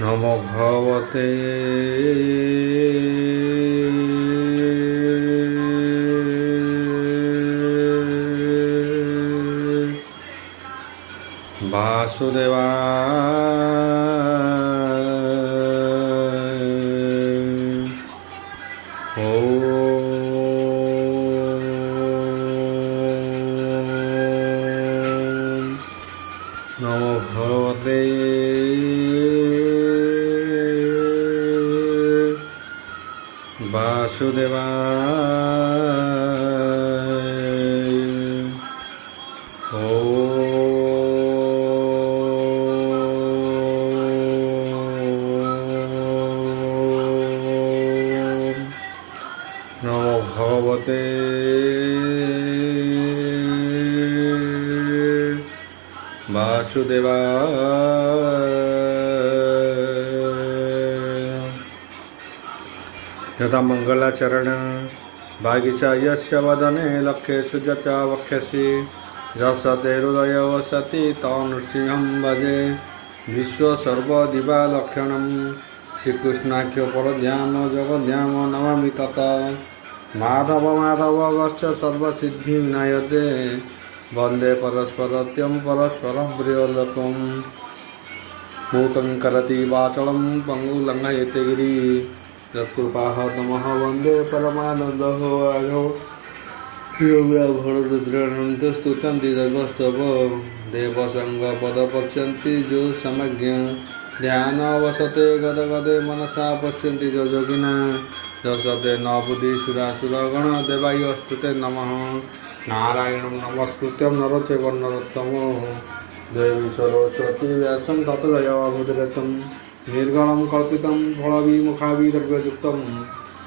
নমো ভগবতে বাসুদেবায়। নমো ভগবতে বাসুদেবায়। নমো ভগবতে বাসুদেবায়। यथा मंगलाचरण भागिचा यस्य वदने लक्ष्येषु च वक्ष्यसि जसते हृदय वसति तनुष्ठिहं भजे विश्वसर्वदिवालक्षणं श्रीकृष्णाख्य परध्याम जगध्याम नमामि तथा माधव माधवश्च सर्वसिद्धिविनायते वन्दे परस्परत्यं परस्परं प्रियलोकं मूकं करति वाचलं पङ्गुलङ्घयते गिरि यत्कृपाः नमः वन्दे परमानन्दः आघो योगराभरुद्रानन्दस्तुतन्ति सर्वस्तव देवसङ्गपदपश्यन्ति जो समज्ञ ध्यानवसते गदगदे मनसा पश्यन्ति जो योगिना जसते न बुद्धिसुरासुरगण देवायस्तुते नमः नारायणं नमस्कृत्यं नरचैव नरोत्तमो देवी सरस्वती व्यासं ततो जयमुदीरयम् निर्गणं कल्पितं फलविमुखाभिद्रव्ययुक्तं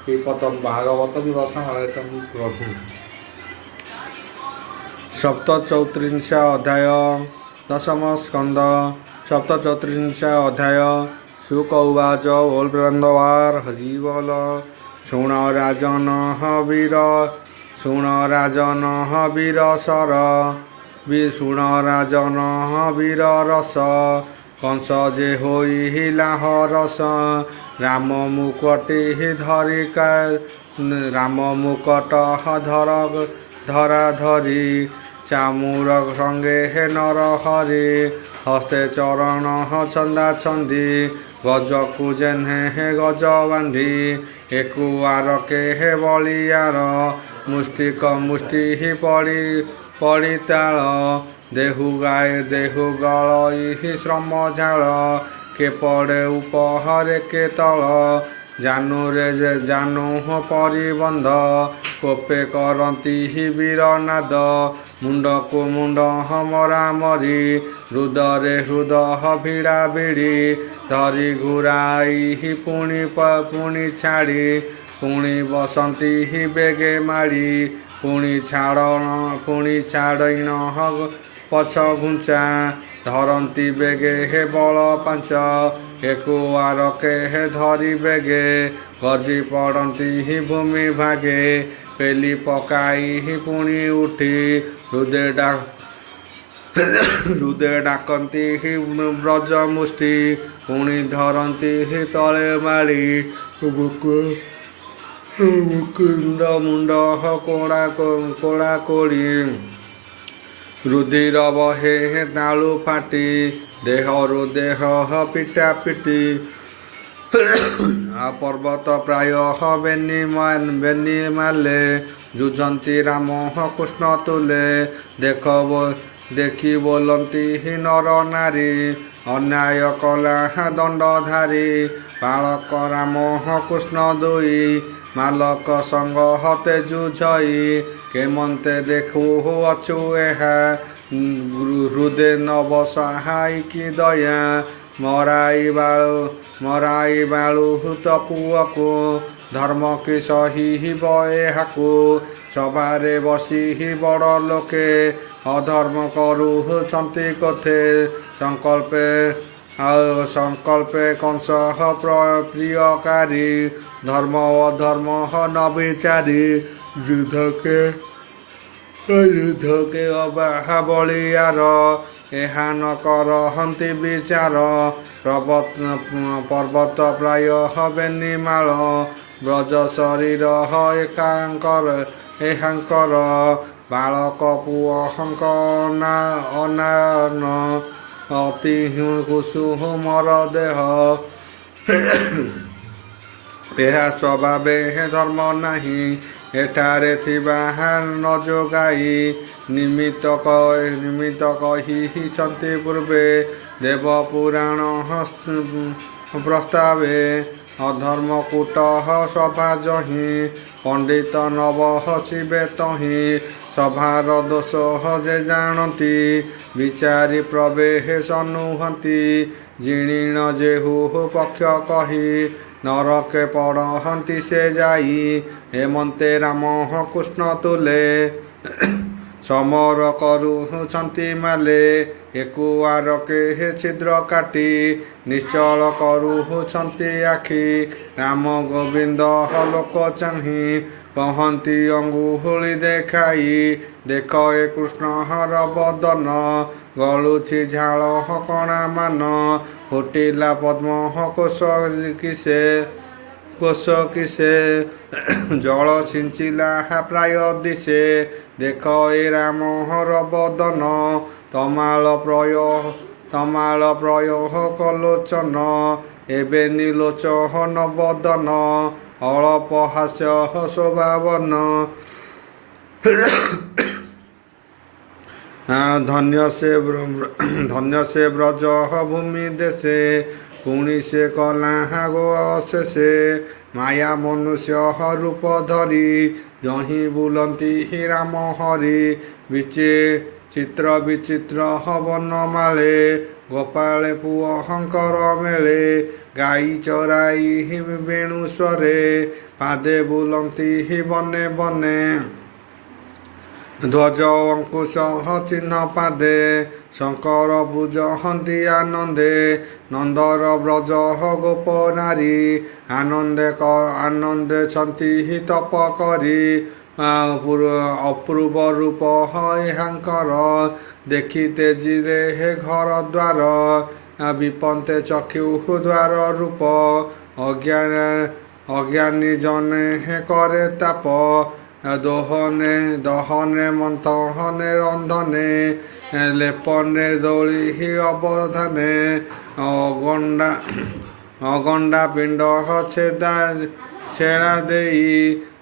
पिपतं भागवतं रसहृतं प्रभु। सप्तचौत्रिंश अध्याय दशम स्कंद सप्तचौत्रिंश अध्याय शुक उवाच ओल्ब्रन्दवार हरिवल शुण राजन वीर शुण राजन वीर सर विशुण राजन वीर रस कंस जे होई लाहरस राम मुकटे धरिका राम मुकट धरा धरी चामूर संगे हे नर हरि हस्ते चरण चंदा चंदी गजकु जेन्हे हे गज बांधी एकुआर के हे बलियार मुष्टिक मुष्टि पड़ी ताल देहु गाय देहु गलई श्रम झाल के पड़े उपहरे के तल जानू रे जानू परिबंध कोपे करती वीरनाद मुंड को मुंड मरा मरी हृदय हृदय भिड़ा भिड़ी धरी घुराई पुणी छाड़ी पुणी बसंती बेगे माड़ी पुणी छाड़न पछ घुंचा धरती बेगे हे बल पांच एकुआर के हे धरी बेगे गर्जी पड़ती ही भूमि भागे पेली पकाई ही पुणी उठी हृदय डाकती ही ब्रज मुष्टि पुणी धरती ही तले माड़ी मुकुंद मुंड कोड़ा कोड़ी रुधिर बहे नालू फाटी देहरु देह पिटा पिटी पर्वत प्राय बेनी माले जुझंती राम कृष्ण तुले देखी बोलती ही नर नारी अन्याय कला दंडधारी बालक राम कृष्ण दुई मालक संग हते जुझई केमंते देखु अछु एहा हृदय नव सहाय की दया मराई बाळु हुत पुअको धर्म की सही बएहाकु सभारे बसी बड़ लोके अधर्म करुछंती कथे संकल्पे कंस प्रियकारी ଧର୍ମ ଅଧର୍ମ ନ ବିଚାରି ଯୁଦ୍ଧକେ ଅବାହା ବଳିଆର ଏହା ନ କରହନ୍ତି ବିଚାର ପର୍ବତ ପ୍ରାୟ ବେନିମାଳ ବ୍ରଜ ଶରୀର ଏହାଙ୍କର ବାଳକ ପୁଅ ଅନାୟନ ଅତି କୁସୁମର ଦେହ ଏହା ସ୍ୱଭାବେ ଧର୍ମ ନାହିଁ ଏଠାରେ ଥିବା ନ ଯୋଗାଇ ନିମିତ୍ତ କହିଛନ୍ତି ପୂର୍ବେ ଦେବ ପୁରାଣ ପ୍ରସ୍ତାବେ ଅଧର୍ମ କୂଟ ସଭା ଯହିଁ ପଣ୍ଡିତ ନବ ହସିବେ ତହିଁ ସଭାର ଦୋଷ ଯେ ଜାଣନ୍ତି ବିଚାରି ପ୍ରବେଶ ନୁହନ୍ତି ଜିଣିଣ ଯେହୁ ପକ୍ଷ କହି ନରକେ ପଢ଼ନ୍ତି ସେ ଯାଇ ହେମନ୍ତେ ରାମ କୃଷ୍ଣ ତୁଲେ ସମର କରୁଛନ୍ତି ମାଲେ ଏକୁଆରକେ ଛିଦ୍ର କାଟି ନିଶ୍ଚଳ କରୁଛନ୍ତି ଆଖି ରାମ ଗୋବିନ୍ଦ ଲୋକ ଚାହିଁ କହନ୍ତି ଅଙ୍ଗୁଳି ଦେଖାଇ ଦେଖ ଏ କୃଷ୍ଣର ବଦନ ଗଳୁଛି ଝାଳ କଣା ମାନ ଫୁଟିଲା ପଦ୍ମ କୋଷ କିସେ ଜଳ ଛିଞ୍ଚିଲା ପ୍ରାୟ ଦିଶେ ଦେଖ ଏ ରାମର ବଦନ ତମାଳ ପ୍ରୟୋହ କଲୋଚନ ଏବେ ନିଲୋଚନ ବଦନ ଅଳପ ହାସ୍ୟ ଶୋଭାବନ ଧନ୍ୟ ସେ ବ୍ରଜ ଭୂମି ଦେଶେ ପୁଣି ସେ କଲା ଗୋ ଅଶେଷେ ମାୟା ମନୁଷ୍ୟ ରୂପ ଧରି ଯହିଁ ବୁଲନ୍ତି ରାମ ହରି ଚିତ୍ର ବିଚିତ୍ର ବନମାଳେ ଗୋପାଳେ ପୁଅ ହଙ୍କର ମେଳେ ଗାଈ ଚରାଇ ବେଣୁସ୍ୱରେ ପାଦେ ବୁଲନ୍ତି ବନେ ବନେ ଧ୍ୱଜ ଅଙ୍କୁଶ ଚିହ୍ନ ପାଦେ ଶଙ୍କର ବୁଝନ୍ତି ଆନନ୍ଦେ ନନ୍ଦର ବ୍ରଜ ଗୋପ ନାରୀ ଆନନ୍ଦେ ଛନ୍ତି ତପ କରି ଅପୂର୍ବ ରୂପ ଏହାଙ୍କର ଦେଖି ତେଜିରେ ଘର ଦ୍ୱାର ବିପନ୍ତେ ଚକ୍ଷୁ ଦ୍ୱାର ରୂପ ଅଜ୍ଞାନୀ ଜନେ କରେ ତାପ ଦହନେ ମନ୍ଥନେ ରନ୍ଧନେ ଲେପନେ ଦୋଳି ଅବଧାନେ ଅଗଣ୍ଡା ପିଣ୍ଡ ଛେଳା ଦେଇ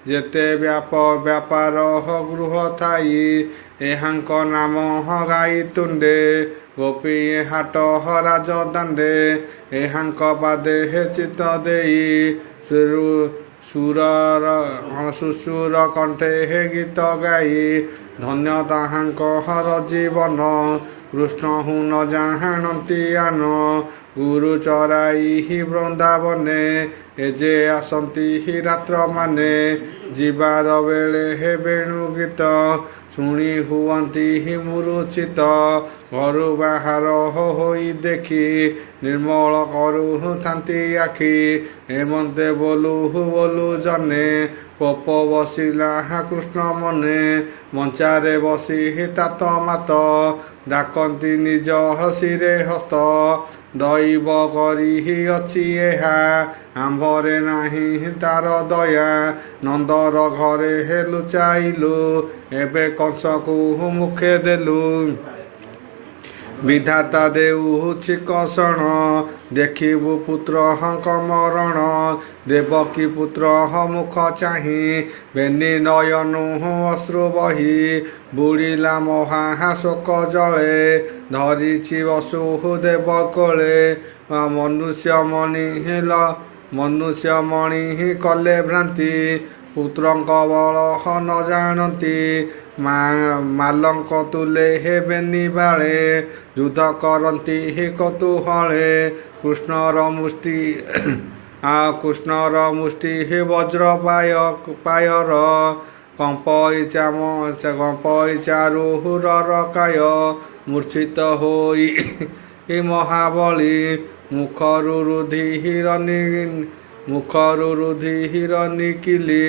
ଯେତେ ବ୍ୟାପାର ଗୃହ ଥାଇ ଏହାଙ୍କ ନାମ ଗାଇ ତୁଣ୍ଡେ ଗୋପୀ ହାଟ ରାଜଦାଣ୍ଡେ ଏହାଙ୍କ ପାଦେ ଚିତ ଦେଇ ସୁସୁର କଣ୍ଠେ ଗୀତ ଗାଇ ଧନ୍ୟ ତାହାଙ୍କର ଜୀବନ କୃଷ୍ଣ ନ ଜାଣନ୍ତି ଆନ ଗୁରୁ ଚରାଇ ବୃନ୍ଦାବନେ ଏଜେ ଆସନ୍ତି ରାତ୍ର ମାନେ ଯିବାର ବେଳେ ବେଣୁ ଗୀତ ଶୁଣି ହୁଅନ୍ତି ମୂରୁଛିତ ଘରୁ ବାହାର ହୋଇ ଦେଖି ନିର୍ମଳ କରୁଥାନ୍ତି ଆଖି ହେମନ୍ତେ ବୋଲୁ ଜନେ କୋପ ବସିଲା କୃଷ୍ଣ ମନେ ମଞ୍ଚାରେ ବସି ତାତ ମାତ ଡାକନ୍ତି ନିଜ ହସିରେ ହସ୍ତ ଦୈବ କରି ଅଛି ଏହା ଆମ୍ଭରେ ନାହିଁ ତାର ଦୟା ନନ୍ଦର ଘରେ ଲୁଚାଇଲୁ ଏବେ କଂସକୁ ମୁଖେ ଦେଲୁ ବିଧାତା ଦେଉଛି କଷଣ ଦେଖିବୁ ପୁତ୍ରଙ୍କ ମରଣ ଦେବକୀ ପୁତ୍ର ମୁଖ ଚାହିଁ ବେନି ନୟନୁ ଅଶ୍ରୁ ବହି ବୁଡ଼ିଲା ମହାଶୋକ ଜଳେ ଧରିଛି ବସୁଦେବ କୋଳେ ମନୁଷ୍ୟମଣି କଲେ ଭ୍ରାନ୍ତି ପୁତ୍ରଙ୍କ ବଳ ନ ଜାଣନ୍ତି ମାଲଙ୍କ ତୁଲେ ହେବେନି ବାଳେ ଯୁଦ୍ଧ କରନ୍ତି କତୁହଳେ କୃଷ୍ଣର ମୁଷ୍ଟି ବଜ୍ର ପାୟର କମ୍ପଇ ଚାରୁହୁରର କାୟ ମୂର୍ଚ୍ଛିତ ହୋଇ ମହାବଳୀ ମୁଖରୁ ରୁଧି ମୁଖରୁ ରୁଧିର ନିକିଲି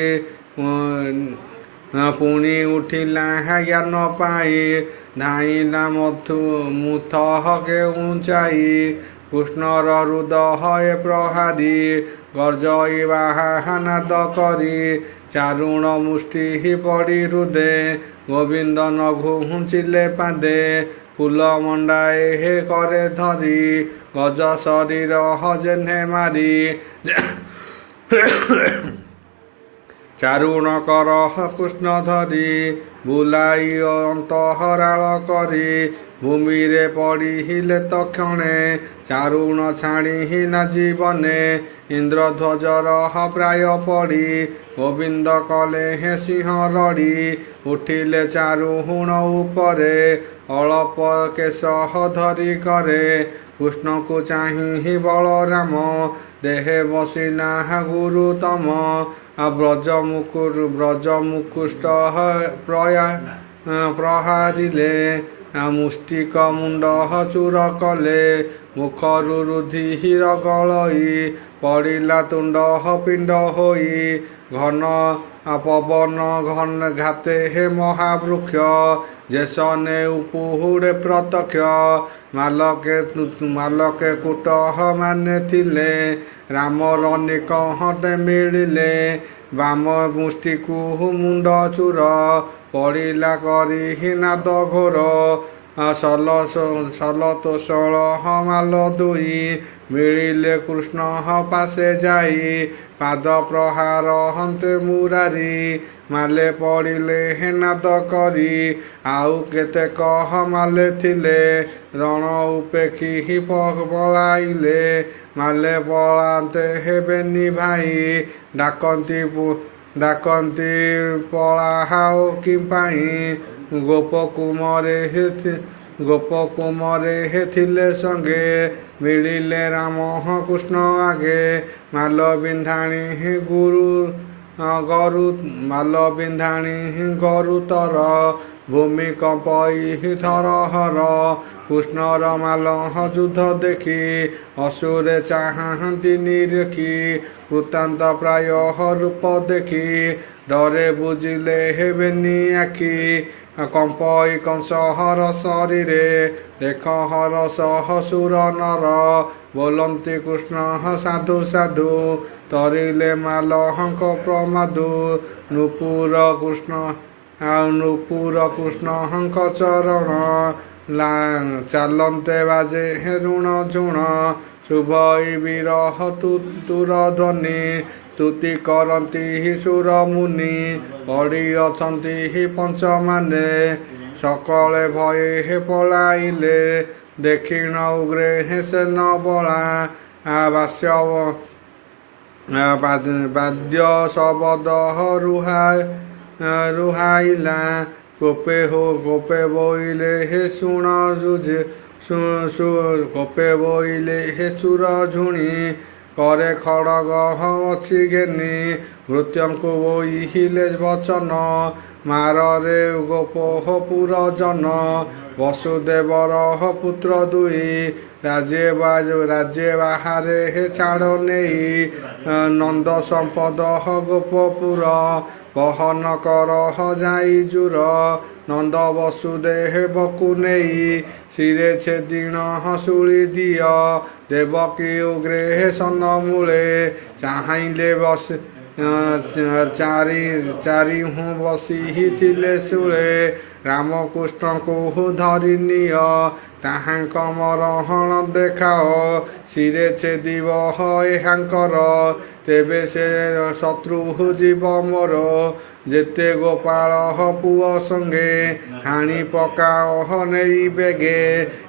ପୁଣି ଉଠିଲା ଜ୍ଞାନ ପାଇ ଧାଇଁଲା ମୁଥକେ ଉଞ୍ଚାଇ କୃଷ୍ଣର ହୃଦୟ ପ୍ରହାରୀ ଗର୍ଜଇ ବାହାନାଦ କରି ଚାରୁଣ ମୁଷ୍ଟି ପଡ଼ି ହୃଦେ ଗୋବିନ୍ଦ ନ ଘୁଞ୍ଚିଲେ ପାଦେ ଫୁଲ ମଣ୍ଡାଏ ହେ କରେ ଧରି ଗଜ ଶରୀର ଯେହ୍ନେ ମାରି ଚାରୁଣ କର କୃଷ୍ଣ ଧରି ବୁଲାଇ ଅନ୍ତଃରାଳ କରି ଭୂମିରେ ପଡ଼ିଲେ ତକ୍ଷଣେ ଚାରୁଣ ଛାଡ଼ିଲା ଜୀବନେ ଇନ୍ଦ୍ରଧ୍ୱଜର ପ୍ରାୟ ପଡ଼ି ଗୋବିନ୍ଦ କଲେ ହେ ସିଂହ ରଡ଼ି ଉଠିଲେ ଚାରୁହୁଣ ଉପରେ ଅଳପ କେଶ ଧରି କରେ କୃଷ୍ଣକୁ ଚାହିଁ ବଳରାମ ଦେହେ ବସିଲା ଗୁରୁତମ ବ୍ରଜମୁକୁଷ୍ଟ ପ୍ରହାରିଲେ ମୁଷ୍ଟିକ ମୁଣ୍ଡ ଚୂର କଲେ ମୁଖରୁ ରୁଧିର ଗଳଇ ପଡ଼ିଲା ତୁଣ୍ଡ ପିଣ୍ଡ ହୋଇ ଘନ ପବନ ଘାତେ ହେ ମହାବୃକ୍ଷ ଯେସନେ ଉପୁହୁଡ଼େ ପ୍ରତ୍ୟକ୍ଷ ମାଲକେ କୁଟ ମାନେ ଥିଲେ ରାମର ନିକଟେ ମିଳିଲେ ବାମ ମୁଷ୍ଟିକୁ ମୁଣ୍ଡ ଚୂର ପଡ଼ିଲା କରି ନାଦ ଘୋର ସଲତୋଷଳ ମାଲ ଦୁଇ ମିଳିଲେ କୃଷ୍ଣ ପାଶେ ଯାଇ ପାଦ ପ୍ରହାର ହନ୍ତେ ମୁରାରି ମାଲେ ପଡ଼ିଲେ ହେ ନାଦ କରି ଆଉ କେତେକ ମାଲେ ଥିଲେ ରଣ ଉପେକ୍ଷୀ ପଳାଇଲେ ମାଲେ ପଳାନ୍ତେ ହେବେନି ଭାଇ ଡାକନ୍ତି ପଳାହାଓ କି ପାଇଁ ଗୋପକୁମରେ ଥିଲେ ସଙ୍ଗେ ମିଳିଲେ ରାମ କୃଷ୍ଣ ଆଗେ ମାଲ ବିନ୍ଧାଣି ଗରୁତର ଭୂମି କମ୍ପଇ ଥରହର କୃଷ୍ଣର ମାଲ ଯୁଦ୍ଧ ଦେଖି ଅସୁରେ ଚାହାନ୍ତି ନିରେଖି କୃତାନ୍ତ ପ୍ରାୟ ରୂପ ଦେଖି ଡରେ ବୁଝିଲେ ହେବେନି ଆଖି କମ୍ପଇ କଂସହର ଶରୀରେ ଦେଖ ହର ସହ ସୁର ନର ବୋଲନ୍ତି କୃଷ୍ଣ ସାଧୁ ସାଧୁ ତରିଲେ ମାଲହଙ୍କ ପ୍ରମାଦୁ ନୂପୁର କୃଷ୍ଣଙ୍କ ଚରଣ ଚାଲନ୍ତେ ବାଜେ ଋଣ ଝୁଣ ଶୁଭଇ ବିରହ ତୁର ଧ୍ୱନି ସ୍ତୁତି କରନ୍ତି ସୁର ମୁନି ପଡ଼ି ଅଛନ୍ତି ପଞ୍ଚମାନେ ସକଳେ ଭୟେ ହେ ପଳାଇଲେ ଦେଖିଣ ଉଗ୍ରେ ସେ ନ ବଳା ବାଦ୍ୟ ଶବଦ ରୁହାଇଲା କୋପେ ବୋଇଲେ ହେ କୋପେ ବୋଇଲେ ହେ ସୁର ଝୁଣି करे खड़ग अछि घेनी मृत्यंकु बोहिले वचन मार रे गोपोह पुरजन वसुदेवर पुत्र दुई राज्य बाहारे हे छाड़ नहीं नंद संपद गोपपुर बहन कर जाई जुर नंद वसुदेवकु नहीं सिरे छेदिण हसुली दिय देवकी उग्रे सन मूले चाहिले बस चारि हूँ बसी थिले शूले रामकृष्ण को धरी निय ताहांक मरहण देखाओ सिरे छेदिब एहांकर तेबे से शत्रु जीव मोर जेते गोपाल पुओ संगे हाणी पकाओ नहीं बेगे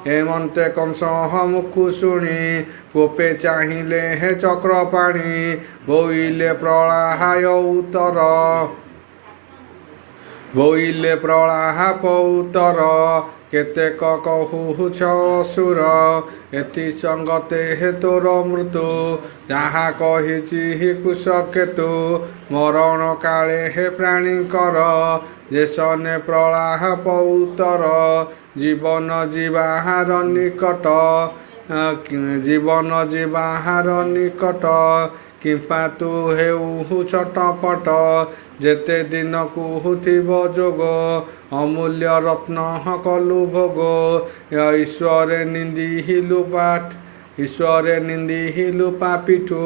हेमंते कंस मुखु शुणी कोपे चाहिले हे चक्र पाणी बोइले प्रलहाय उत्तर बोइले प्रलाप उत्तर केतेक कहुछ असुर एति संगते हे तोर मृत्यु जहा कहिछि कुशकेतु मरण काले हे प्राणीकर जेसने प्रलाप उत्तर जीवन जीवाहार निकट କିମ୍ପା ତୁ ହେଉ ଛଟପଟ ଯେତେ ଦିନକୁ ଥିବ ଯୋଗ ଅମୂଲ୍ୟ ରତ୍ନ କଲୁ ଭୋଗ ଈଶ୍ୱରେ ନିନ୍ଦିଲୁ ପାଠ ଈଶ୍ୱରେ ନିନ୍ଦିଲୁ ପାପିଠୁ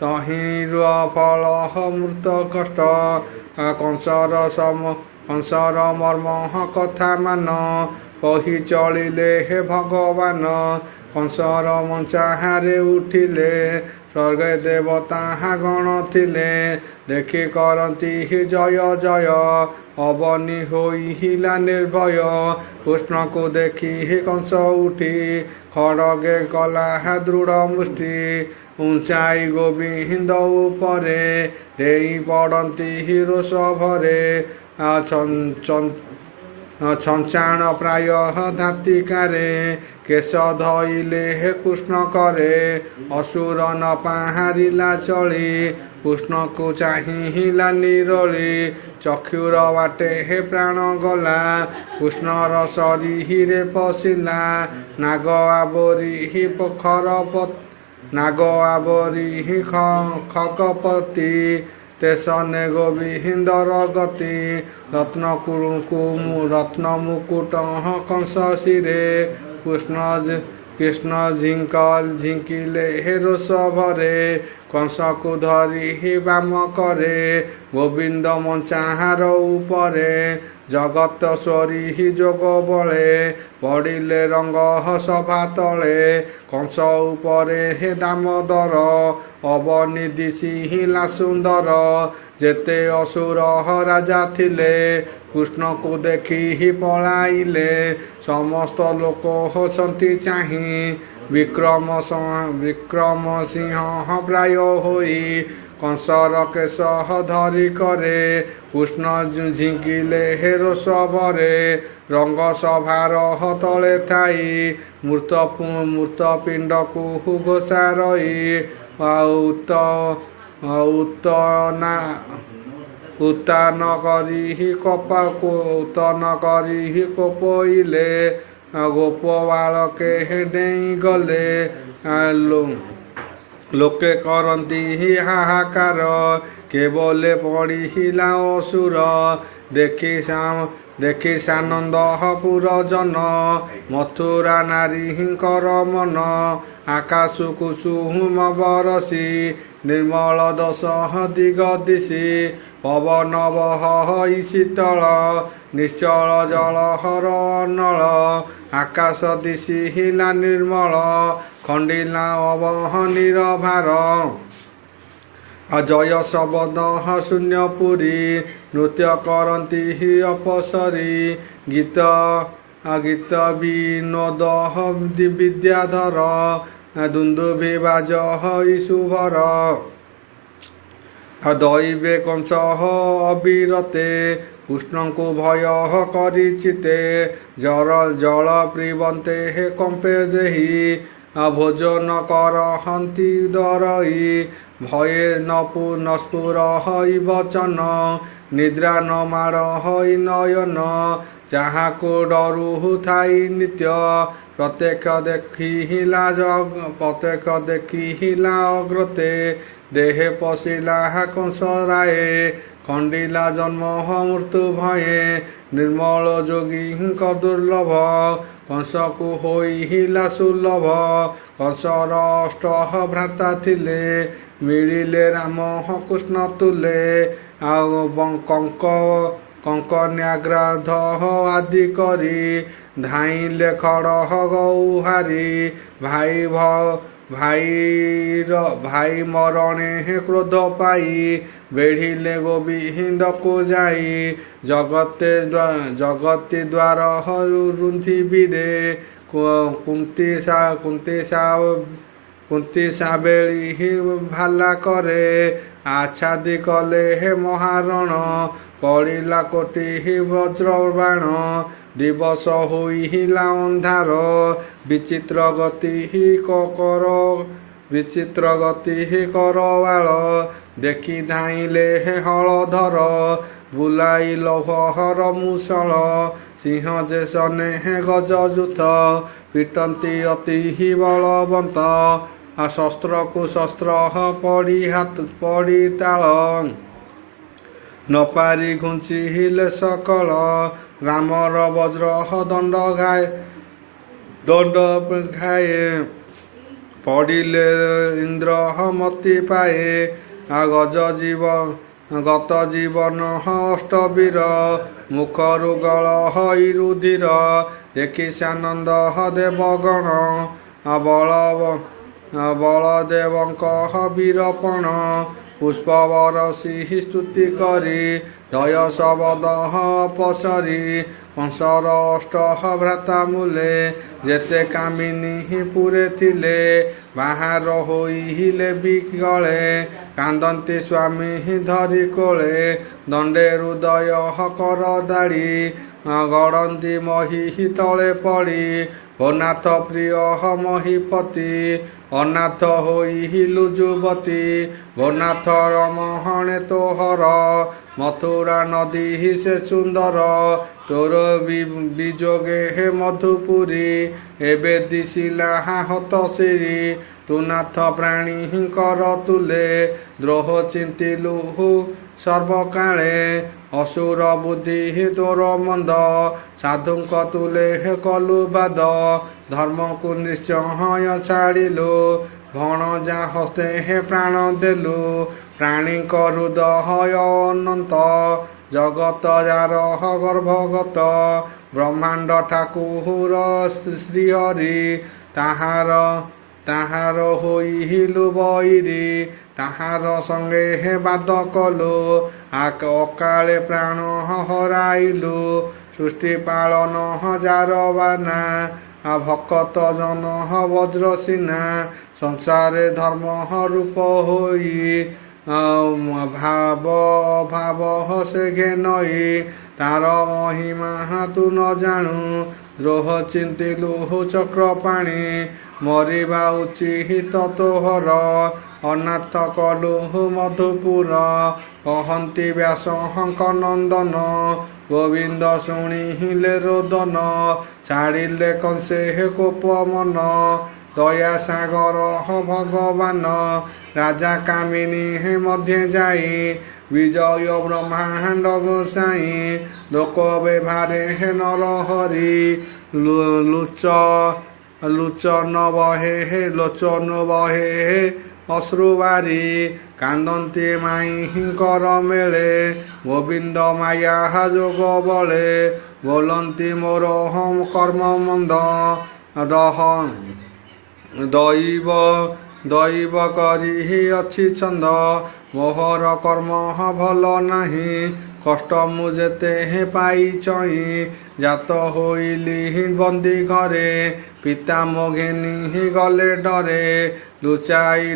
ତହିଁର ଫଳ ମୃତ କଷ୍ଟ କଂସର ମର୍ମ କଥା ମାନ କହି ଚଳିଲେ ହେ ଭଗବାନ କଂସର ମଞ୍ଚାରେ ଉଠିଲେ ସ୍ୱର୍ଗ ଦେବତା ଗଣ ଥିଲେ ଦେଖି କରନ୍ତି ଜୟ ଜୟ ଅବନୀ ହୋଇଲା ନିର୍ଭୟ କୃଷ୍ଣକୁ ଦେଖି କଂସ ଉଠି ଖଡ଼ଗେ କଲା ଦୃଢ଼ ମୁଷ୍ଟି ଉଞ୍ଚାଇ ଗୋବିନ୍ଦ ଉପରେ ଡେଇଁ ପଡ଼ନ୍ତି ରୋଷ ଭରେ ଛଞ୍ଚାଣ ପ୍ରାୟ ଧାତିକାରେ କେଶ ଧଇଲେ କୃଷ୍ଣ କରେ ଅସୁର ନ ପାହାରିଲା ଚଳି କୃଷ୍ଣକୁ ଚାହିଁଲା ନିରଳି ଚକ୍ଷୁର ବାଟେ ପ୍ରାଣ ଗଲା କୃଷ୍ଣର ଶରୀରେ ପଶିଲା ନାଗ ଆବରି ଖଗପତି ତେସନେ ଗୋବିନ୍ଦର ଗତି ରତ୍ନ ମୁକୁଟ କଂସ ଶିରେ କୃଷ୍ଣ ଝିଙ୍କିଲେ ରୋଷ ଭରେ କଂସକୁ ଧରି ବାମ କରେ ଗୋବିନ୍ଦ ମଞ୍ଚାହାର ଉପରେ ଜଗତଶ୍ୱରୀ ଯୋଗ ବଳେ ପଡ଼ିଲେ ରଙ୍ଗ ସଭା ତଳେ କଂସ ଉପରେ ଦାମୋଦର ଅବନୀ ଦିଶିଲା ସୁନ୍ଦର ଯେତେ ଅସୁର ରାଜା ଥିଲେ କୃଷ୍ଣକୁ ଦେଖି ପଳାଇଲେ ସମସ୍ତ ଲୋକ ହସନ୍ତି ଚାହିଁ ବିକ୍ରମ ସିଂହ ପ୍ରାୟ ହୋଇ କଂସର କେଶ ଧରି କରେ କୃଷ୍ଣ ଝିଙ୍କିଲେ ରୋଷ ଭରେ ରଙ୍ଗ ସଭାର ତଳେ ଥାଇ ମୃତ ପିଣ୍ଡକୁ ଘୋଷାରଇ ଉତ୍ତାନ କରି କୋପଇଲେ ଗୋପ ବାଳକେ ଡେଇଁ ଗଲେ ଲୋକେ କରନ୍ତି ହାହାକାର କେବଲେ ପଡ଼ିଲା ଅସୁର ଦେଖି ସାନନ୍ଦପୁର ଜନ ମଥୁରା ନାରୀଙ୍କର ମନ ଆକାଶ କୁସୁମ ବରସି ନିର୍ମଳ ଦଶ ଦିଗ ଦିଶି ପବନ ବହଇ ଶୀତଳ ନିଶ୍ଚଳ ଜଳହର ଅନଳ ଆକାଶ ଦିଶିଲା ନିର୍ମଳ ଖଣ୍ଡିଲା ଅବହନୀର ଭାର ଜୟ ଶବଦ ଶୂନ୍ୟପୁରୀ ନୃତ୍ୟ କରନ୍ତି ଅପସରୀ ଗୀତ ବିନୋଦ ବିଦ୍ୟାଧର ଦୁନ୍ଦୁଭି ବାଜ ଈଶୁଭର ଦଇବେ କଂସ ଅବିରତେ କୃଷ୍ଣଙ୍କୁ ଭୟ କରିଚିତେ ଜଳ ପିବନ୍ତେ କମ୍ପେ ଦେହି ଭୋଜନ କରହନ୍ତି ଡରଇ ଭୟେ ନସ୍ଫୁର ହଇ ବଚନ ନିଦ୍ରା ନ ମାଡ଼ ହଇ ନୟନ ଯାହାକୁ ଡରୁ ଥାଇ ନିତ୍ୟ ପ୍ରତ୍ୟକ୍ଷ ଦେଖିଲା ଅଗ୍ରତେ ଦେହେ ପଶିଲା କଂସରାଏ ଖଣ୍ଡିଲା ଜନ୍ମ ମୃତ୍ୟୁ ଭୟେ ନିର୍ମଳ ଯୋଗୀଙ୍କ ଦୁର୍ଲଭ କଂସକୁ ହୋଇଲା ସୁଲଭ କଂସର ଅଷ୍ଟ ଭ୍ରାତା ଥିଲେ ମିଳିଲେ ରାମ କୃଷ୍ଣ ତୁଲେ ଆଉ କଙ୍କନ୍ୟାଗ୍ରାଧ ଆଦି କରି ଧାଇଁଲେ ଖଡ଼ ଗୌହାରି ଭାଇ ମରଣେ କ୍ରୋଧ ପାଇ ବେଢ଼ିଲେ ଗୋବିନ୍ଦକୁ ଯାଇ ଜଗତି ଦ୍ୱାର ରୁନ୍ଧିବିରେ କୁନ୍ତି ସାବେଳି ଭାଲା କରେ ଆଚ୍ଛାଦି କଲେ ମହାରଣ ପଡ଼ିଲା କୋଟି ବଜ୍ରବାଣ ଦିବସ ହୋଇଲା ଅନ୍ଧାର ବିଚିତ୍ର ଗତି କରବାଳ ଦେଖି ଧାଇଁଲେ ହଳଧର ବୁଲାଇ ଲୌହର ମୂଷଳ ସିଂହ ଯେ ସନେ ଗଜଯୁଥ ପିଟନ୍ତି ଅତି ବଳବନ୍ତ ଶସ୍ତ୍ରକୁ ଶସ୍ତ୍ର ପଡ଼ି ତାଳ ନପାରି ଘୁଞ୍ଚିଲେ ସକଳ ରାମର ବଜ୍ର ଦଣ୍ଡ ଖାଏ ପଡ଼ିଲେ ଇନ୍ଦ୍ର ମତି ପାଏ ଗତ ଜୀବନ ଅଷ୍ଟବୀର ମୁଖରୁ ଗଳ ରୁଧିର ଦେଖି ସାନନ୍ଦ ଦେବଗଣ ବଳଦେବଙ୍କ ବୀରପଣ ପୁଷ୍ପ ବରଷି ସ୍ତୁତି କରି ଜୟ ଶବଦ ପସରି କଂସର ଅଷ୍ଟ ଭ୍ରାତା ମୂଲେ ଯେତେ କାମିନୀ ପୁରେ ଥିଲେ ବାହାର ହୋଇଲେ ବିକଳେ କାନ୍ଦନ୍ତି ସ୍ୱାମୀ ଧରି କୋଳେ ଦଣ୍ଡେ ହୃଦୟ କର ଦାଡ଼ି ଗଡ଼ନ୍ତି ମହି ତଳେ ପଡ଼ି ଓ ନାଥ ପ୍ରିୟ ମହିପତି ଅନାଥ ହୋଇଲୁ ଯୁବତୀ ଓ ନାଥ ରମହଣେ ତୋହର ମଥୁରା ନଦୀ ସେ ସୁନ୍ଦର ତୋର ବିଯୋଗେ ହେ ମଧୁପୁରୀ ଏବେ ଦିଶିଲା ହତ ସିରି ତୁ ନାଥ ପ୍ରାଣୀଙ୍କର ତୁଲେ ଦ୍ରୋହ ଚିନ୍ତିଲୁ ସର୍ବକାଳେ ଅସୁର ବୁଦ୍ଧି ତୋର ମନ୍ଦ ସାଧୁଙ୍କ ତୁଲେ କଲୁ ବାଦ ଧର୍ମକୁ ନିଶ୍ଚୟ ଛାଡ଼ିଲୁ ଭଣଜା ହସ୍ତେ ପ୍ରାଣ ଦେଲୁ ପ୍ରାଣୀଙ୍କ ହୃଦୟ ଅନନ୍ତ ଜଗତ ଯାର ଗର୍ଭଗତ ବ୍ରହ୍ମାଣ୍ଡ ଠାକୁର ଶ୍ରୀହରି ତାହାର ହୋଇଲୁ ବୈରୀ ତାହାର ସଙ୍ଗେ ବାଦ କଲୁ ଅକାଳେ ପ୍ରାଣ ହରାଇଲୁ ସୃଷ୍ଟି ପାଳନ ଯାର ବାନା ଭକତ ଜନ ବଜ୍ର ସିନା ସଂସାରେ ଧର୍ମ ରୂପ ହୋଇ ଭାବ ସେ ଘେନଇ ତାର ମହିମା ତୁ ନ ଜାଣୁ ଦ୍ରୋହ ଚିନ୍ତିଲୁ ଚକ୍ର ପାଣି ମରିବା ଉଚିତ ତୋହର ଅନାଥ କଲୁ ମଧୁପୁର କହନ୍ତି ବ୍ୟାସଙ୍କ ନନ୍ଦନ ଗୋବିନ୍ଦ ଶୁଣିଲେ ରୋଦନ ଛାଡ଼ିଲେ କଂସେ କୋପ ମନ ଦୟା ସାଗର ଭଗବାନ ରାଜା କାମିନୀ ମଧ୍ୟ ଯାଇ ବିଜୟ ବ୍ରହ୍ମାଣ୍ଡ ଗୋସାଇଁ ଲୋକ ବେଭାରେ ନରହରି ଲୋଚନ ବହେ ଅଶ୍ରୁବାରି କାନ୍ଦନ୍ତି ମାଇଙ୍କର ମେଳେ ଗୋବିନ୍ଦ ମାୟା ଯୋଗ ବଳେ ବୋଲନ୍ତି ମୋର କର୍ମ ମନ୍ଦ ଦୈବ କରି ଅଛି ଛନ୍ଦ ମୋହର କର୍ମ ଭଲ ନାହିଁ କଷ୍ଟ ମୁଁ ଯେତେ ପାଇଛଇ ଜାତ ହୋଇଲି ବନ୍ଦୀ ଘରେ ପିତା ମୋ ଘେନି ଗଲେ ଡରେ ଲୁଚାଇ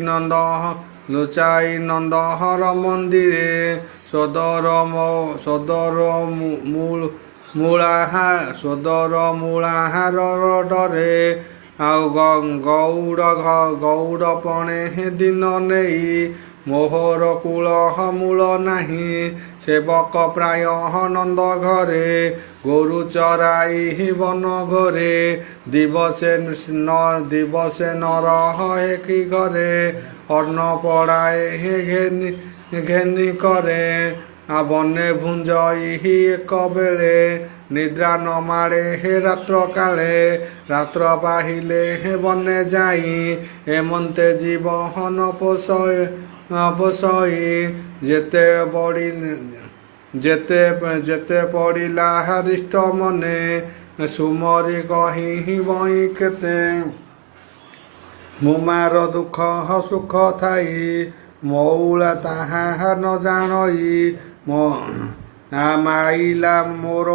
ନନ୍ଦହର ମନ୍ଦିରେ ସୋଦର ମୂଳାହାର ଡରେ ଆଉ ଗୌଡ଼ ପଣେ ଦିନ ନେଇ ମୋହର କୂଳ ମୂଳ ନାହିଁ ସେବକ ପ୍ରାୟ ନନ୍ଦ ଘରେ ଗୋରୁ ଚରାଇ ବନ ଘରେ ଦିବସେ ନର କି ଘରେ ଅନ୍ନ ପଡ଼ାଏ ଘେନି କରେ ବନେ ଭୁଞ୍ଜଇ ଏକ ବେଳେ ନିଦ୍ରା ନ ମାଡ଼େ ରାତ୍ର କାଳେ ରାତ୍ର ପାହିଲେ ବନେ ଯାଇ ଏମନ୍ତେ ଜୀବନ ପୋଷଇ ଯେତେ ପଡ଼ିଲା ହରିଷ୍ଟ ମନେ ସୁମରି କହି ବହି କେତେ ମୁମାର ଦୁଃଖ ସୁଖ ଥାଇ ମଉଳା ତାହା ନ ଜାଣଇ ମାଇଲା ମୋର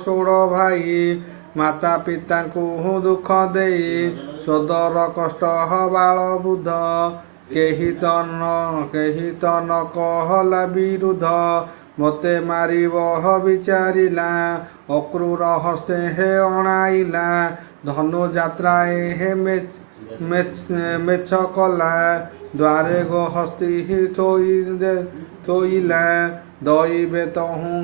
ଷୋଳ ଭାଇ ମାତା ପିତାଙ୍କୁ ଦୁଃଖ ଦେଇ ସୋଦର କଷ୍ଟ ବାଳ ବୁଧ କେହି ତ ନ କହଲା ବିରୁଦ୍ଧ ମୋତେ ମାରିବ ବିଚାରିଲା ଅକ୍ରୂର ହସ୍ତେ ଅଣାଇଲା ଧନୁଯାତ୍ରାଏ ମେଛ କଲା ଦ୍ୱାରେ ଗୋ ହସ୍ତି ଥୋଇଲା ଦଇବେ ତହୁଁ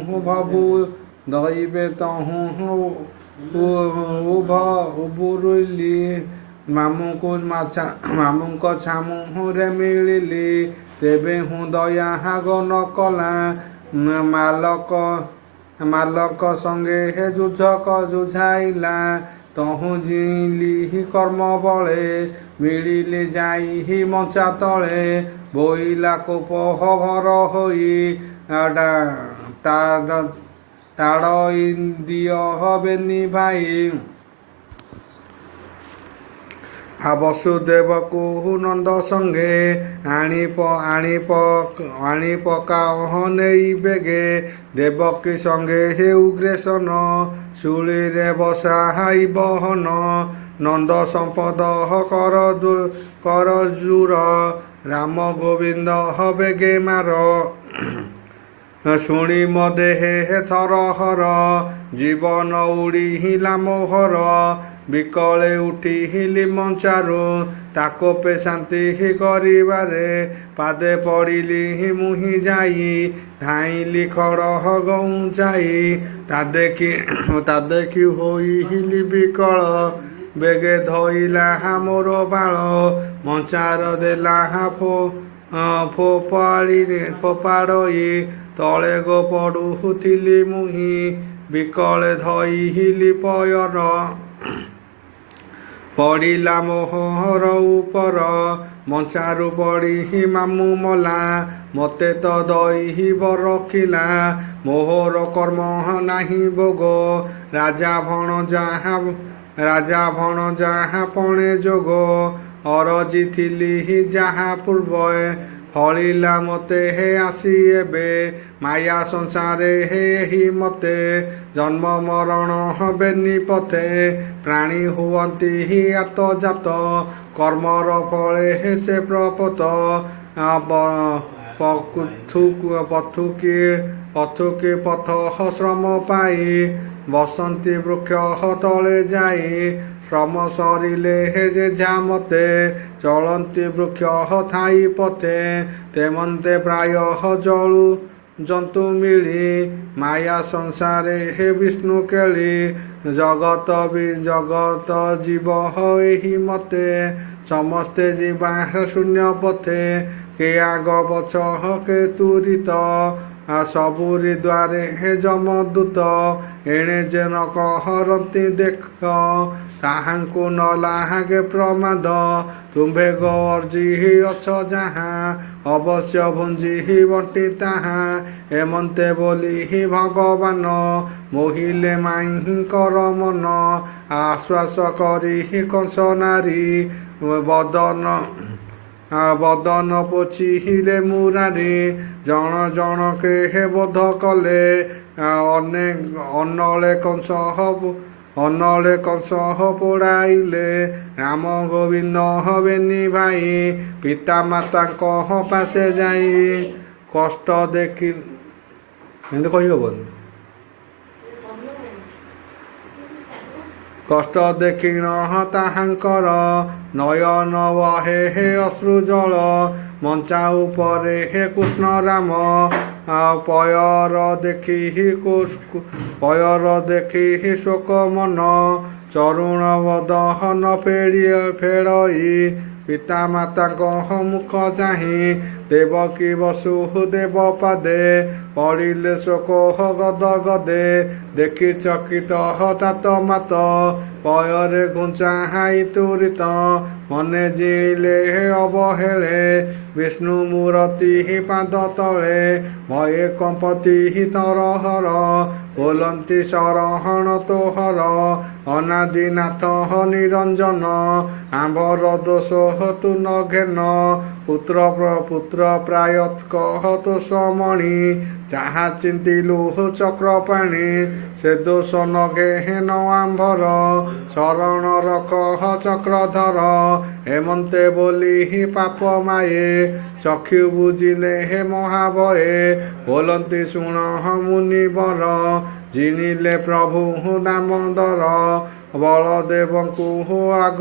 ଉଭୁରୁଲି ମାମୁଙ୍କ ଛାମୁରେ ମିଳିଲି ତେବେ ହୁଁ ଦୟା ନ କଲା ମାଲକ ସଙ୍ଗେ ଯୁଝାଇଲା ତହୁଁ ଜିଇଲି କର୍ମ ବଳେ ମିଳିଲେ ଯାଇ ମଞ୍ଚା ତଳେ ବୋଇଲା କୋପ ଭର ହୋଇ ତାଡ଼ ଦିଅ ବେନି ଭାଇ ବସୁଦେବକୁ ନନ୍ଦ ସଙ୍ଗେ ଆଣି ପକାଅ ନେଇ ବେଗେ ଦେବକୀ ସଙ୍ଗେ ଉଗ୍ରେସନ ଶୂଳିରେ ବସାଇ ବହନ ନନ୍ଦ ସମ୍ପଦ କର ଜୁର ରାମ ଗୋବିନ୍ଦ ବେଗେ ମାର ଶୁଣି ମୋ ଦେହେ ଥରହର ଜୀବନ ଉଡ଼ିଲା ମୋହର ବିକଳେ ଉଠିଲି ମଞ୍ଚାରୁ ତାକୋପେ ଶାନ୍ତି କରିବାରେ ପାଦେ ପଡ଼ିଲି ମୁହିଁ ଯାଇ ଧାଇଁଲି ଖଡ଼ ଗଉଁଚାଇ ତା ଦେଖି ହୋଇଲି ବିକଳ ବେଗେ ଧଇଲା ମୋର ବାଳ ମଞ୍ଚାର ଦେଲା ଫୋପାଡ଼ଇ ତଳେ ଗୋ ପଡ଼ୁଥିଲି ମୁହିଁ ବିକଳେ ଧଇଲି ପୟର ପଡ଼ିଲା ମୋହର ଉପର ମଞ୍ଚାରୁ ପଡ଼ି ମାମୁଁ ମଲା ମୋତେ ତ ଦଇବ ରଖିଲା ମୋହର କର୍ମ ନାହିଁ ଭୋଗ ରାଜା ଭଣ ଯାହା ପଣେ ଯୋଗ ଅରଜି ଥିଲି ଯାହା ପୂର୍ବେ ଫଳିଲା ମୋତେ ଆସି ଏବେ ମାୟା ସଂସାରେ ଏହି ମୋତେ ଜନ୍ମ ମରଣ ବେନି ପଥେ ପ୍ରାଣୀ ହୁଅନ୍ତି ଆତଜାତ କର୍ମର ଫଳେ ସେ ପ୍ରପତ ପଥୁକି ପଥ ଶ୍ରମ ପାଇ ବସନ୍ତି ବୃକ୍ଷ ତଳେ ଯାଇ ଶ୍ରମ ସରିଲେ ଯେଝା ମତେ ଚଳନ୍ତି ବୃକ୍ଷ ଥାଇ ପଥେ ତେମନ୍ତେ ପ୍ରାୟ ଜଳୁ ଜନ୍ତୁ ମିଳି ମାୟା ସଂସାରେ ବିଷ୍ଣୁ କେଳି ଜଗତ ଜୀବ ଏହି ମତେ ସମସ୍ତେ ଯିବା ଶୂନ୍ୟ ପଥେ କେ ଆଗ ପଛ କେ ତୁରିତ ସବୁରି ଦ୍ୱାରେ ଯମଦୂତ ଏଣେ ଯେ ନ କହରନ୍ତି ଦେଖ ତାହାଙ୍କୁ ନ ଲାଗେ ପ୍ରମାଦ ତୁମ୍ଭେ ଗର୍ଜି ଅଛ ଯାହା ଅବଶ୍ୟ ଭୁଞ୍ଜି ବଣ୍ଟି ତାହା ଏମନ୍ତେ ବୋଲି ଭଗବାନ ମୋହିଲେ ମାଇଙ୍କର ମନ ଆଶ୍ୱାସ କରି କଂସ ନାରୀ ବଦନ ପୋଛିଲେ ମୁରାରୀ ଜଣ କେ ବୋଧ କଲେ ଅନଳେ କଂସ ପୋଡ଼ାଇଲେ ରାମ ଗୋବିନ୍ଦ ବେନି ଭାଇ ପିତା ମାତାଙ୍କ ପାଶେ ଯାଇ କଷ୍ଟ ଦେଖି ଏମିତି କହିହବନି କଷ୍ଟ ଦେଖିଣ ତାହାଙ୍କର ନୟନ ବହେ ଅଶ୍ରୁ ଜଳ ମଞ୍ଚା ଉପରେ କୃଷ୍ଣ ରାମ ପୟର ଦେଖି ଶୋକ ମନ ଚରୁଣ ବଦନ ଫେଳଇ ପିତା ମାତାଙ୍କ ମୁଖ ଚାହିଁ ଦେବକୀ ବସୁଦେବ ପାଦେ ପଡ଼ିଲେ ଶୋକ ଗଦ ଗଦେ ଦେଖି ଚକିତ ତାତ ମାତ ପୟରେ ଘୁଞ୍ଚାଇ ତୁରିତ ମନେ ଜିଣିଲେ ଅବହେଳେ ବିଷ୍ଣୁ ମୂରତି ପାଦ ତଳେ ଭୟେ କମ୍ପତି ତରହର ବୋଲନ୍ତି ଶରହଣ ତୋହର ଅନାଦିନାଥ ନିରଞ୍ଜନ ଆମ୍ଭର ଦୋଷ ତୁ ନ ଘେନ ପୁତ୍ର ପ୍ରାୟ କହ ତୋଷମଣି ଯାହା ଚିନ୍ତିଲୁ ଚକ୍ରପାଣି ସେ ଦୋଷ ନଗେହେନ ଆମ୍ଭର ଶରଣ ରଖ ଚକ୍ରଧର ହେମନ୍ତେ ବୋଲି ପାପ ମାଏ ଚକ୍ଷୁ ବୁଝିଲେ ହେ ମହାଭଏ ବୋଲନ୍ତି ଶୁଣ ମୁନିବର ଜିଣିଲେ ପ୍ରଭୁ ଦାମୋଦର ବଳଦେବଙ୍କୁ ଆଗ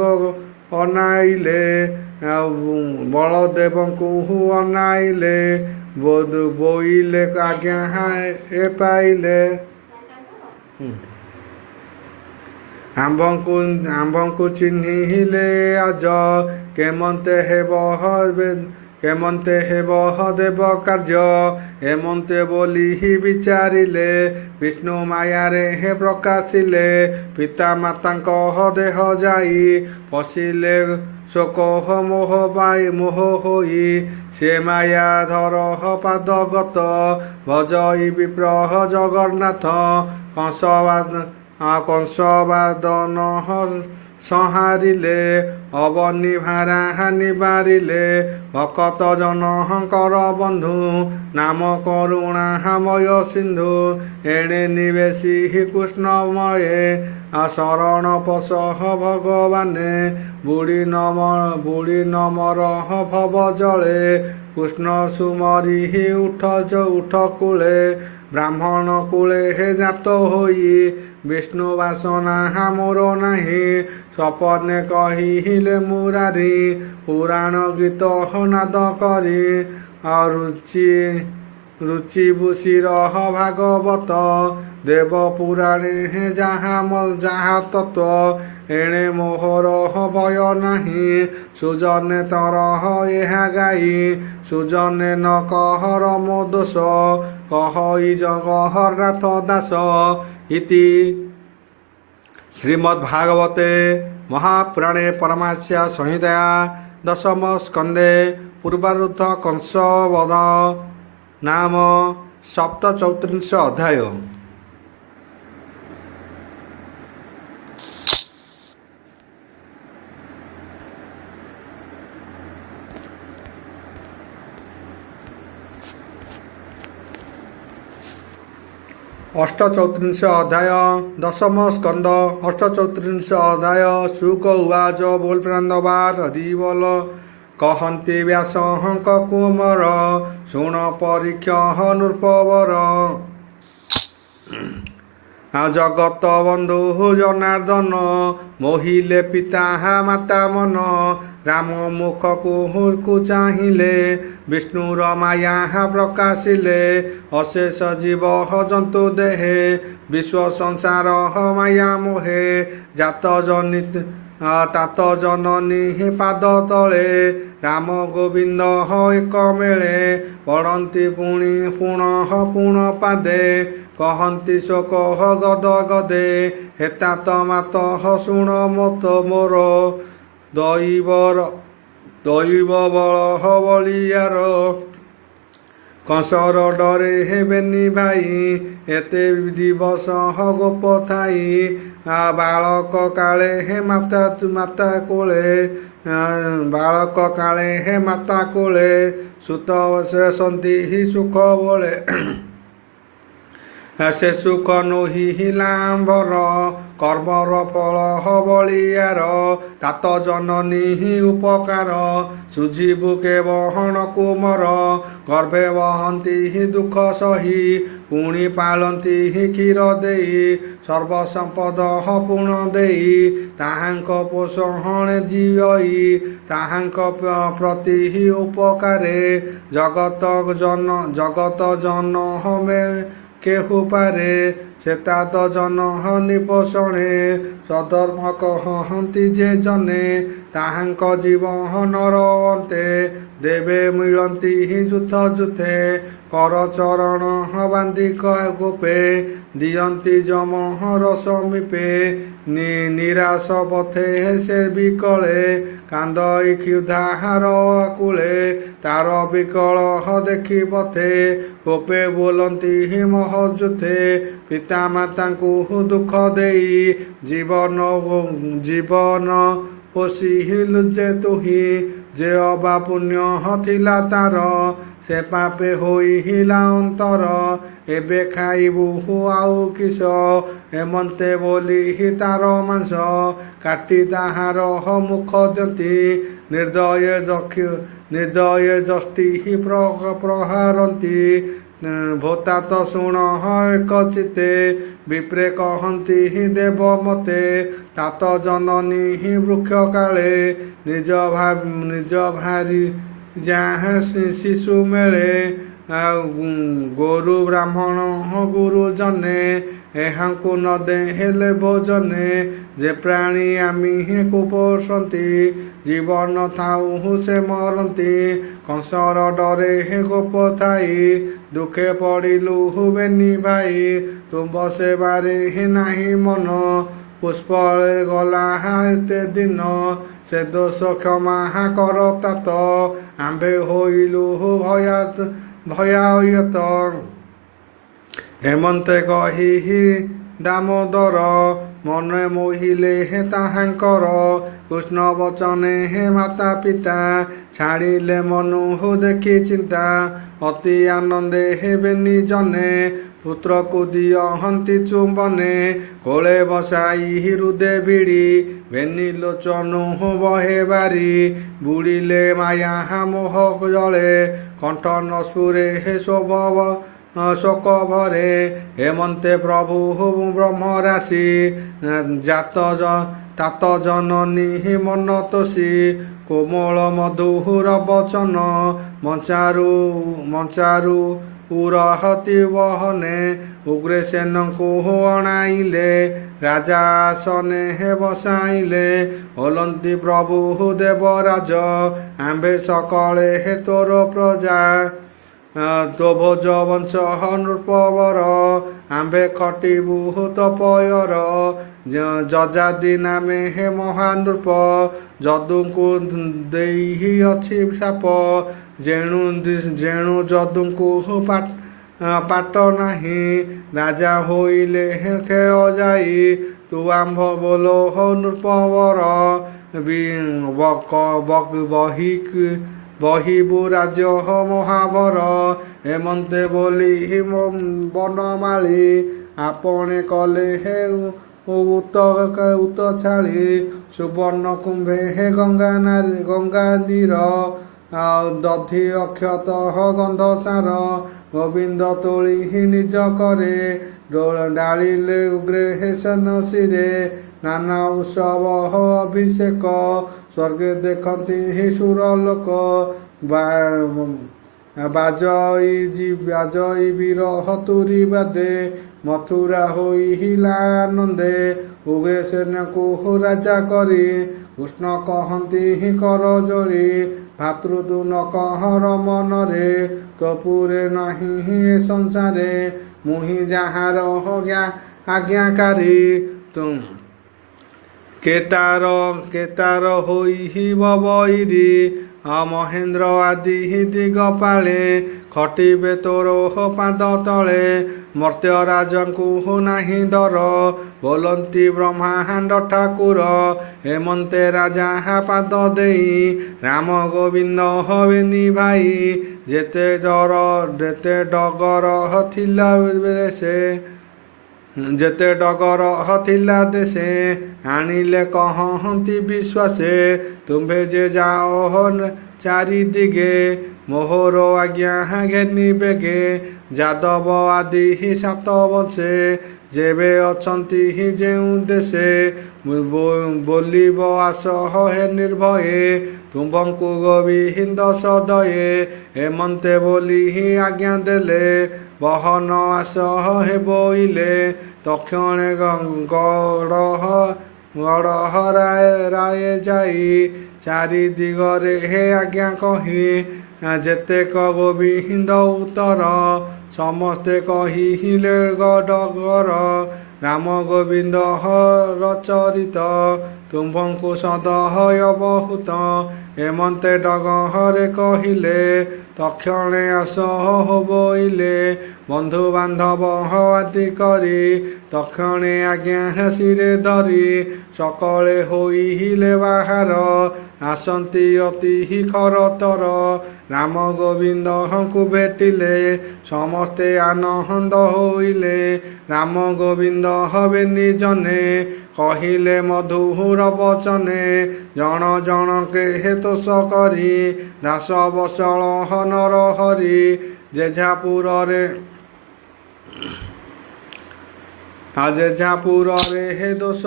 ଅନାଇଲେ ବୋଇଲେ ଆଜ୍ଞା ଏ ପାଇଲେ ଆମ୍ଭଙ୍କୁ ଚିହ୍ନିଲେ ଆଜ କେମନ୍ତେ ହେବ ଦେବ କାର୍ଯ୍ୟ ଏମନ୍ତେ ବୋଲି ବିଚାରିଲେ ବିଷ୍ଣୁ ମାୟାରେ ପ୍ରକାଶିଲେ ପିତା ମାତାଙ୍କ ଦେହ ଯାଇ ପଶିଲେ ଶୋକ ମୋହ ହୋଇ ସେ ମାୟା ଧର ପାଦଗତ ଭଜଇ ବିପ୍ରହ ଜଗନ୍ନାଥ କଂସବାଦନ ସଂହାରିଲେ ଅବନି ଭାରା ନିବାରିଲେ ଭକତ ଜନଙ୍କର ବନ୍ଧୁ ନାମ କରୁଣାମୟ ସିନ୍ଧୁ ଏଣେ ନିବେଶୀ କୃଷ୍ଣମୟେ ଶରଣ ପଶହ ଭଗବାନେ ବୁଢ଼ୀ ନମର ଭବ ଜଳେ କୃଷ୍ଣ ସୁମରି ଉଠ କୂଳେ ବ୍ରାହ୍ମଣ କୂଳେ ଜାତ ହୋଇ ବିଷ୍ଣୁ ବାସନା ମୋର ନାହିଁ ସ୍ୱପନେ କହିଲେ ମୁରାରୀ ପୁରାଣ ଗୀତ ନାଦ କରି ରୁଚି ବୁସିର ଭାଗବତ ଦେବ ପୁରାଣେ ଯାହା ତତ୍ତ୍ୱ ଏଣେ ମୋହର ଭୟ ନାହିଁ ସୁଜନେ ତର ଏହା ଗାଇ ସୁଜନେ ନ କହର ମୋ ଦୋଷ କହଇ ଜଗନ୍ନାଥ ଦାସ ଇତି ଶ୍ରୀମଦ୍ଭାଗବତେ ମହାପୁରାଣେ ପରମାଂସ୍ୟା ସଂହିତା ଦଶମ ସ୍କନ୍ଧେ ପୂର୍ବାରୁଦ୍ଧ କଂସ ବଧ ନାମ ସପ୍ତଚୈତ୍ରିଂଶ ଅଧ୍ୟାୟ। अष्टचौत्रिंश अध्याय दशम स्कंद अष्टचौत्रिंश अध्याय शुक उवाच बोल प्रांदवार हरिबोल कहन्ति व्यासहंक कुमर शुण परीक्ष नृपवर जगत बंधु जनार्दन मोहिले पिता माता मन राम मुख को चाहिले विष्णुर माया प्रकाशिले अशेष जीव जंतु देहे विश्व संसार माया मोहे जात जनित तात जननी पाद तले राम गोविंद एक मेले पड़ती पुण पादे कहन्ति शोक गद गदे हेतात मात शुण मत मोर दैव बल बलियार कंसर डरे हेबेनी भाई एते दिवस गोप थाई बालक काले हे माता कोले बालक काले हे माता कोले सुत से सन्ति सुख बोले से सुख नोहि लाम्बर कर्मर फल बलियार तात जननी उपकार सुझिबु के बहन कुमर गर्भे बहन्ति दुख सही पुणी पालती क्षीर देई सर्वसंपद पुण देई ताहांक पोषण जीवई ताहांक प्रति उपकारे जगत जन हमे केहु पारे सेतात जन निपोषणे सधर्म कहन्ति जे जने ताहांक जीवनर अन्ते देवे मिलन्ति जुथ जुथे कर चरण बांधि गोपे दियन्ति जमहर समीपे निराश पथे से विकले कांदई क्षुधाहार आकुले तार विकल देखि पथे गोपे बोलन्ति महजुथे पिता माता को दुख देई जीवन पोषिलु जे तुही जे अबा पुण्य थिला तार से पापे होइला अंतर एबे खाइबु आउ किस एमन्ते बोली तार मांस काटी ताहार मुख दति निर्दय जष्टि प्रहारन्ति भोतात शुण एक चिते विप्रे कहन्ति देव मते तात जननी वृक्ष काले निज भारी जहाँ शिशु मेले ଗୋରୁ ବ୍ରାହ୍ମଣ ଗୁରୁଜନେ ଏହାଙ୍କୁ ନ ଦେହେଲେ ଭୋଜନେ ଯେ ପ୍ରାଣୀ ଆମିକୁ ପୋଷନ୍ତି ଜୀବନ ଥାଉ ସେ ମରନ୍ତି କଂସର ଡରେ ଗୋପ ଥାଇ ଦୁଃଖେ ପଡ଼ିଲୁ ବେନି ଭାଇ ତୁମ୍ଭ ସେବାରେ ନାହିଁ ମନ ପୁଷ୍ପରେ ଗଲା ଏତେ ଦିନ ସେ ଦୋଷ କ୍ଷମା କର ତାତ ଆମ୍ଭେ ହୋଇଲୁ ଭୟାୟତ ହେମନ୍ତେ କହି ଦାମୋଦର ମନେ ମୋହିଲେ ତାହାଙ୍କର କୃଷ୍ଣ ବଚନେ ମାତା ପିତା ଛାଡ଼ିଲେ ମନୁ ଦେଖି ଚିନ୍ତା ଅତି ଆନନ୍ଦେ ହେବେନି ଜନେ ପୁତ୍ରକୁ ଦିଅନ୍ତି ଚୁମ୍ବନେ କୋଳେ ବସାଇ ହୃଦେ ଭିଡ଼ି ବେନି ଲୋଚନୁ ବହେ ବାରି ବୁଡ଼ିଲେ ମାୟା ମୋହ ଜଳେ କଣ୍ଠ ନ ସ୍ଫୁରେ ଶୋକ ଭରେ ହେମନ୍ତେ ପ୍ରଭୁ ବ୍ରହ୍ମ ରାଶି ତାତ ଜନନୀ ମନ ତୋଷୀ କୋମଳ ମଧୁର ବଚନ ମଞ୍ଚାରୁ ଉରହତି ବହନେ ଉଗ୍ରସେନଙ୍କୁ ଅଣାଇଲେ ରାଜା ଆସନେ ବସାଇଲେ ଓଲନ୍ତି ପ୍ରଭୁ ଦେବରାଜ ଆମ୍ଭେ ସକଳେ ତୋର ପ୍ରଜା ତୋ ଭୋଜ ବଂଶ ନୃପବର ଆମ୍ଭେ ଖଟିବୁ ତପୟର ଯଜାଦି ନାମେ ମହାନୃପ ଯଦୁଙ୍କୁ ଦେଇ ଅଛି ସାପ ଜେଣୁ ଯଦୁଙ୍କୁ ପାଟ ନାହିଁ ରାଜା ହୋଇଲେ କ୍ଷୟ ଯାଇ ତୁ ଆମ୍ଭ ବୋଲ ନୃପବର ବହିବୁ ରାଜ୍ୟ ମହାବର ହେମନ୍ତେ ବୋଲି ବନମାଳି ଆପଣେ କଲେ ଉତ ଛାଳି ସୁବର୍ଣ୍ଣ କୁମ୍ଭେ ଗଙ୍ଗା ନୀର ଦଧି ଅକ୍ଷତ ଗନ୍ଧ ସାର ଗୋବିନ୍ଦ ତୋଳି ନିଜ କରେ ଡାଳିଲେ ଉଗ୍ରେସନ ଶିରେ ନାନା ଉତ୍ସବ ଅଭିଷେକ ସ୍ୱର୍ଗେ ଦେଖନ୍ତି ସୁର ଲୋକ ବାଜଇ ବୀର ହତୁରି ବାଦେ ମଥୁରା ହୋଇଲା ଆନନ୍ଦେ ଉଗ୍ରସେନକୁ ରାଜା କରି କୃଷ୍ଣ କହନ୍ତି କର ଯୋଡ଼ି ଭାତୃ ନ କହର ମନରେ ତପୁରେ ନାହିଁ ଏ ସଂସାରେ ମୁହିଁ ଯାହାର ଆଜ୍ଞାକାରୀ କେତାର ହୋଇବ ବୈରୀ ମହେନ୍ଦ୍ର ଆଦି ଦିଗପାଳେ ଖଟିବେ ତୋର ପାଦ ତଳେ ମର୍ତ୍ତ୍ୟରାଜଙ୍କୁ ନାହିଁ ଡର ବୋଲନ୍ତି ବ୍ରହ୍ମାଣ୍ଡ ଠାକୁର ହେମନ୍ତେ ରାଜା ପାଦ ଦେଇ ରାମ ଗୋବିନ୍ଦ ହବେନି ଭାଇ ଯେତେ ଡଗର ଥିଲା ଦେଶେ ଆଣିଲେ କହନ୍ତି ବିଶ୍ୱାସେ ତୁମ୍ଭେ ଯେ ଯାଅ ଚାରି ଦିଗେ ମୋହର ଆଜ୍ଞା ଘେନି ବେଗେ ଯାଦବ ଆଦି ସାତ ବଂଶେ ଯେବେ ଅଛନ୍ତି ଯେଉଁ ଦେଶେ ବୋଲିବ ଆସ ହେ ନିର୍ଭୟେ ତୁମ୍ଭଙ୍କୁ ଗୋବିନ୍ଦ ସଦୟେ ହେମନ୍ତେ ବୋଲି ଆଜ୍ଞା ଦେଲେ ବହନ ଆସ ହେ ବୋଇଲେ ତକ୍ଷଣେ ଗଡ଼ହରାଏ ଯାଇ ଚାରି ଦିଗରେ ହେ ଆଜ୍ଞା କହି ଯେତେକ ଗୋବିନ୍ଦ ଉତ୍ତର ସମସ୍ତେ କହିଲେ ଡଗର ରାମ ଗୋବିନ୍ଦ ରଚରିତ ତୁମ୍ଭଙ୍କୁ ସଦୟ ବହୁତ ହେମନ୍ତେ ଡଗରେ କହିଲେ ତକ୍ଷଣେ ଆସ ବୋଇଲେ ବନ୍ଧୁ ବାନ୍ଧବ ଆଦି କରି ତକ୍ଷଣେ ଆଜ୍ଞା ଶିରେ ଧରି ସକଳେ ହୋଇଲେ ବାହାର ଆସନ୍ତି ଅତି ଖରତର ରାମ ଗୋବିନ୍ଦଙ୍କୁ ଭେଟିଲେ ସମସ୍ତେ ଆନନ୍ଦ ହୋଇଲେ ରାମ ଗୋବିନ୍ଦ ହବେନି ଜନେ କହିଲେ ମଧୁର ବଚନେ ଜଣ ଜଣକେ ତୋଷ କରି ଦାସ ବସଳ ନର ହରି ଯେଝାପୁରରେ ଦୋଷ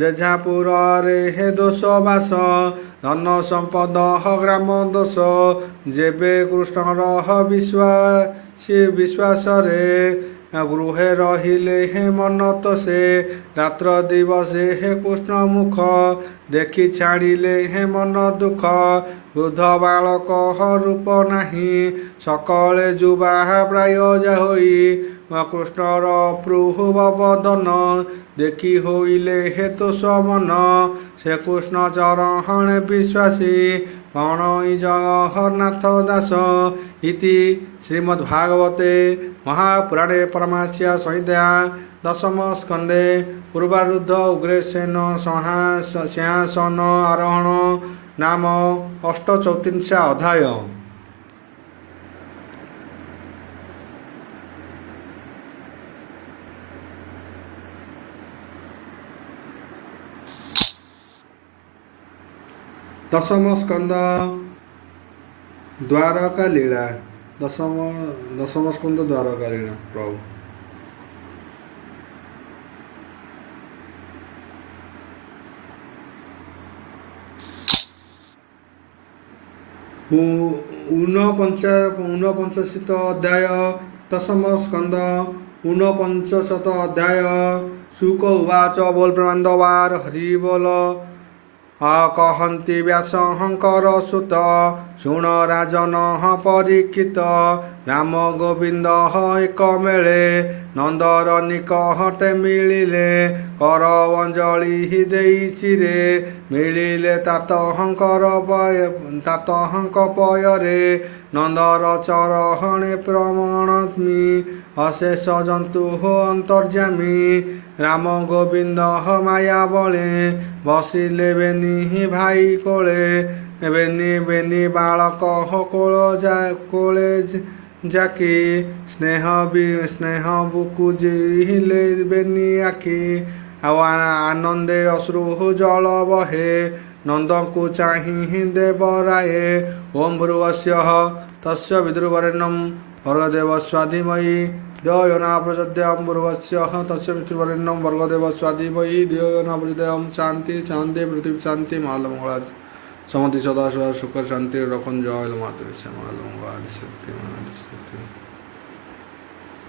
ଯେଝାପୁରରେ ହେ ଦୋଷ ବାସ ଧନ ସମ୍ପଦ ଗ୍ରାମ ଦୋଷ ଯେବେ କୃଷ୍ଣର ବିଶ୍ୱାସରେ ଗୃହେ ରହିଲେ ହେ ମନ ତୋଷେ ରାତ୍ର ଦିବସେ ହେ କୃଷ୍ଣ ମୁଖ ଦେଖି ଛାଡ଼ିଲେ ହେ ମନ ଦୁଃଖ ବୃଦ୍ଧ ବାଳକ ରୂପ ନାହିଁ ସକଳେ ଯୁବା ପ୍ରାୟ ଯା ହୋଇ କୃଷ୍ଣର ପ୍ରୁହୁ ବଦନ ଦେଖି ହୋଇଲେ ହେତୁ ମନ ସେ କୃଷ୍ଣ ଚରଣେ ବିଶ୍ୱାସୀ ପ୍ରଣୟୀ ଜଗନ୍ନାଥ ଦାସ ଇତି ଶ୍ରୀମଦ୍ଭାଗବତେ ମହାପୁରାଣେ ପରମାସ୍ୟା ସଂହିତା ଦଶମ ସ୍କନ୍ଧେ ପୂର୍ବାରୁଦ୍ଧ ଉଗ୍ରସେନ ସିଂହାସନ ଆରୋହଣ ନାମ ଅଷ୍ଟଚଉତିରିଂଶ ଅଧ୍ୟାୟ। ଦଶମ ସ୍କନ୍ଧ ଦ୍ୱାରକା ଲୀଳା। ଦଶମ ସ୍କନ୍ଧ ଦ୍ୱାରକା ଲୀଳା। ପ୍ରଭୁ ঊনপঞ্ଚାশত ଅଧ୍ୟାୟ। ଦଶମ ସ୍କନ୍ଧ ঊনପঞ্ଚାଶତ ଅଧ୍ୟାୟ। ଶୁକ ଉବାଚ ବୋଲ ପ୍ରେମାନନ୍ଦବାର ହରି ବୋଲ କହନ୍ତି ବ୍ୟାସଙ୍କର ସୁତ ଶୁଣ ରାଜନ ପରୀକ୍ଷିତ ରାମ ଗୋବିନ୍ଦ ଏକ ମେଳେ ନନ୍ଦର ନିକଟେ ମିଳିଲେ କର ଅଞ୍ଜଳି ଦେଇଚିରେ ମିଳିଲେ ତାତଙ୍କ ପୟରେ ନନ୍ଦର ଚରଣେ ପ୍ରଣମି ଅଶେଷ ଜନ୍ତୁ ଅନ୍ତର୍ଯାମୀ ରାମ ଗୋବିନ୍ଦ ମାୟା ବଳେ ବସିଲେ ବେନି ଭାଇ କୋଳେ ବେନି ବାଳକ କୋଳେ ଯାକି ସ୍ନେହ ବୁକୁଜିଲେ ବେନି ଆଖି ଆଉ ଆନନ୍ଦେ ଅଶ୍ରୁ ଜଳ ବହେ ନନ୍ଦଙ୍କୁ ଚାହିଁ ଦେବରାଏ ଓಂ ଭୁର୍ଭୁବସ୍ୱଃ ତସ୍ୟ ବିତୁର୍ବରେଣ୍ୟଂ ଭର୍ଗଦେବସ୍ୟ ଧୀମହି ଧିୟୋ ୟୋ ନଃ ପ୍ରଚୋଦୟାତ୍ ଭୁର୍ଭୁବସ୍ୱଃ তস্য মৃত্যুবরেণ্যং ভর্গদেবস্য ধীমহি ধিয়ো য়ো নঃ প্রচোদয়াৎ শান্তি শান্তি পৃথিবী শান্তি মহাল মঙ্গলাদ সমতি সদা সুখ শান্তি রখন জয় মাতৃ মহাল মঙ্গলাদ শক্তি